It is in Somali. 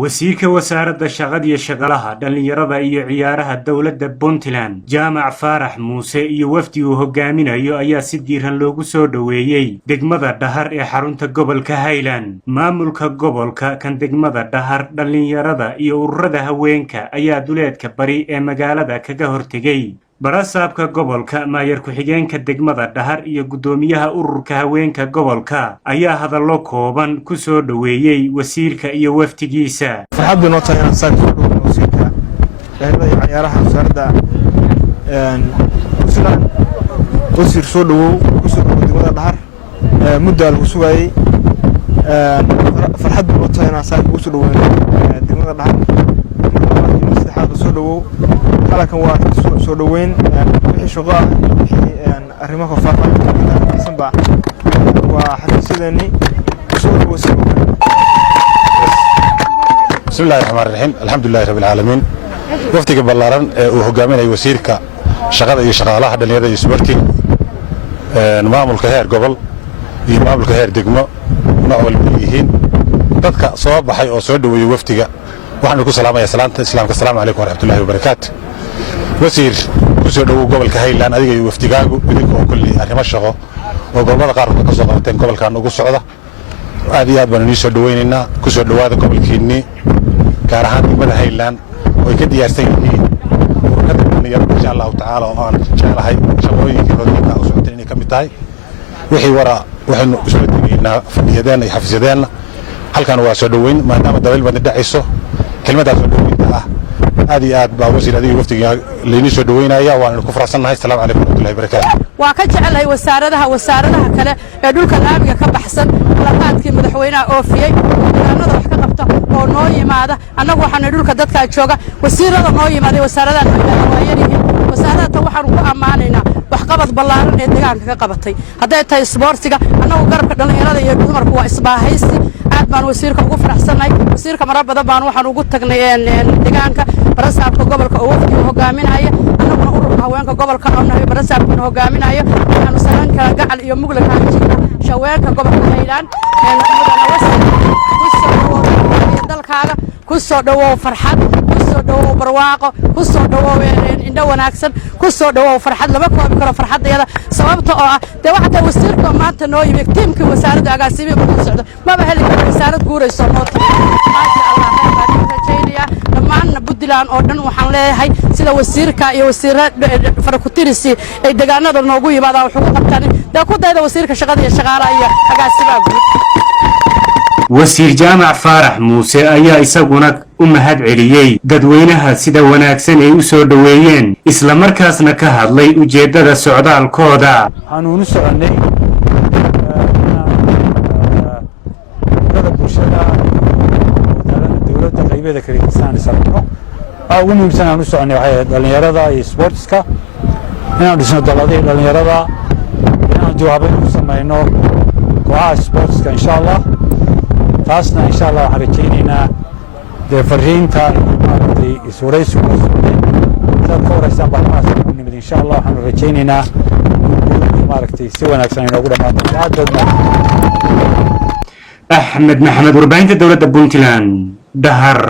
wasiirka wasaaradda shaqada iyo shaqalaha dhalinyarada iyo ciyaaraha dowladda Puntland Jaamac Faarax Muuse iyo wafdi uu hogaaminayo ayaa si diiran loogu soo dhaweeyay degmada Dhahar ee xarunta gobolka Highland. Maamulka gobolka kan degmada Dhahar dhalinyarada iyo ururada haweenka ayaa duleedka bari ee magaalada kaga hortegay barasaabka gobolka maayar ku-xigeenka degmada Dhahar iyo gudoomiyaha ururka haweenka gobolka ayaa hadallo kooban ku soo dhaweeyay wasiirka iyo waftigiisa. farxad noo tahay inaan soo dhaweeyo wasiirka ciyaaraha wasaaradda Puntland wasiir soo dhawow degmada Dhahar muddo lagu sugayay farxad noo tahay inaan soo dhaweeyo degmada Dhahar saddexaad soo dhawow halkan waa soo dhaweyn wixii shaqo ah arrimaha faahfaahinta baa waa xafiisyadani soo dhaweysay. بسم الله الرحمن الرحيم الحمد لله رب العالمين وفتك بلارن وهجامين وزيرك شغال شغالها دنيا يسبرتي maamulka heer gobol iyo maamulka heer degmo nool bihiin dadka soo baxay oo soo dhaweeyay waftiga waxaan ku salaamayaa salaanta islaamka assalaamu alaykum wa rahmatullahi wa barakaatuh. wasiir ku soo dhawow gobolka Highland adiga iyo waftigaagu idinka kulli arrimo shaqo oo gobolada qaar ka soo qabateen gobolkan ugu socda aad iyo aad baan idin soo dhaweynaynaa ku soo dhawaada gobolkiinni gaar ahaan degmada Highland oo ka diyaarsan yihiin ururada dhalinyarada insha Allah taala oo aan jecelahay shaqooyinka hoggaanka u socotay inay ka mid tahay wixii waxaynu soo dhaweynaa fadhiyadeena iyo xafiisyadeenna halkan waa soo dhaweyn maadaama dabayl badan dhacayso kelmadaas soo dhaweynta ah aad iyo aad baa wasiir adiga waftiga leeni soo dhaweynaya waan ku faraxsanahay assalaamu alaykum wa rahmatullahi wa barakaatuh. waa ka jecelahay wasaaradaha kale ee dhulka laamiga ka baxsan laqaadkii madaxweynaha oofiyay deegaanada wax ka qabta oo noo yimaada annagu waxaan dhulka dadka jooga wasiirada noo yimaaday wasaaradaha waa yarihiin wasaarada waxaan ku ammaanaynaa wax qabad ballaaran ee deegaanka ka qabatay hadday tahay isboortiga annagu garabka dhalinyarada iyo dumarku waa isbaahaysi aad baan wasiirka ugu faraxsanahay wasiirka marar badan baan waxaan ugu tagnay deegaanka barasaabka gobolka oo wafdiga hogaaminaya annaguna ururka haweenka gobolka oo nahay barasaabkuna hogaaminayo waxaanu saran kala gacal iyo mugla ka jirna shaweenka gobolka Highland dalkaaga ku soo dhawow farxad ku soo dhawow barwaaqo ku soo dhawow indho wanaagsan ku soo dhawow farxad laba koobi karo farxadayada sababta oo ah waxa wasiirka maanta noo yimid tiimkii wasaaradda agaasibiga ku socdo maba heli karo wasaarad guurayso noota maasha Allah dhammaan Puntland oo dhan waxaan leeyahay sida wasiirka iyo wasiirada farakutirisi ay deegaanada noogu yimaadaan wuxuu ku qabtaan ku dayda wasiirka shaqada iyo shaqaalaha iyo agaasibaha wasiir Jaamac Faarax Muuse ayaa isaguna u mahad celiyay dadweynaha sida wanaagsan ay u soo dhaweeyeen isla markaasna ka hadlay ujeedada socdaalkooda. waxaanu soconay dowladda qaybeeda kale kasaan sabno ugu muhiimsan aanu soconay waxay dhalinyarada iyo sportska inaan dhisno daladii dhalinyarada inaan jawaabin u sameeyno kooxaha sportska insha Allah taasna insha Allah waxaan rajaynaynaa fariinta maartay iswaraysiga saad ka waraysan barnaamij ku nimid insha Allah waxaan rajaynaynaa maartay si wanaagsan inoogu dhamaato Ahmed Maxamed warbaahinta dowladda Puntland Dhahar.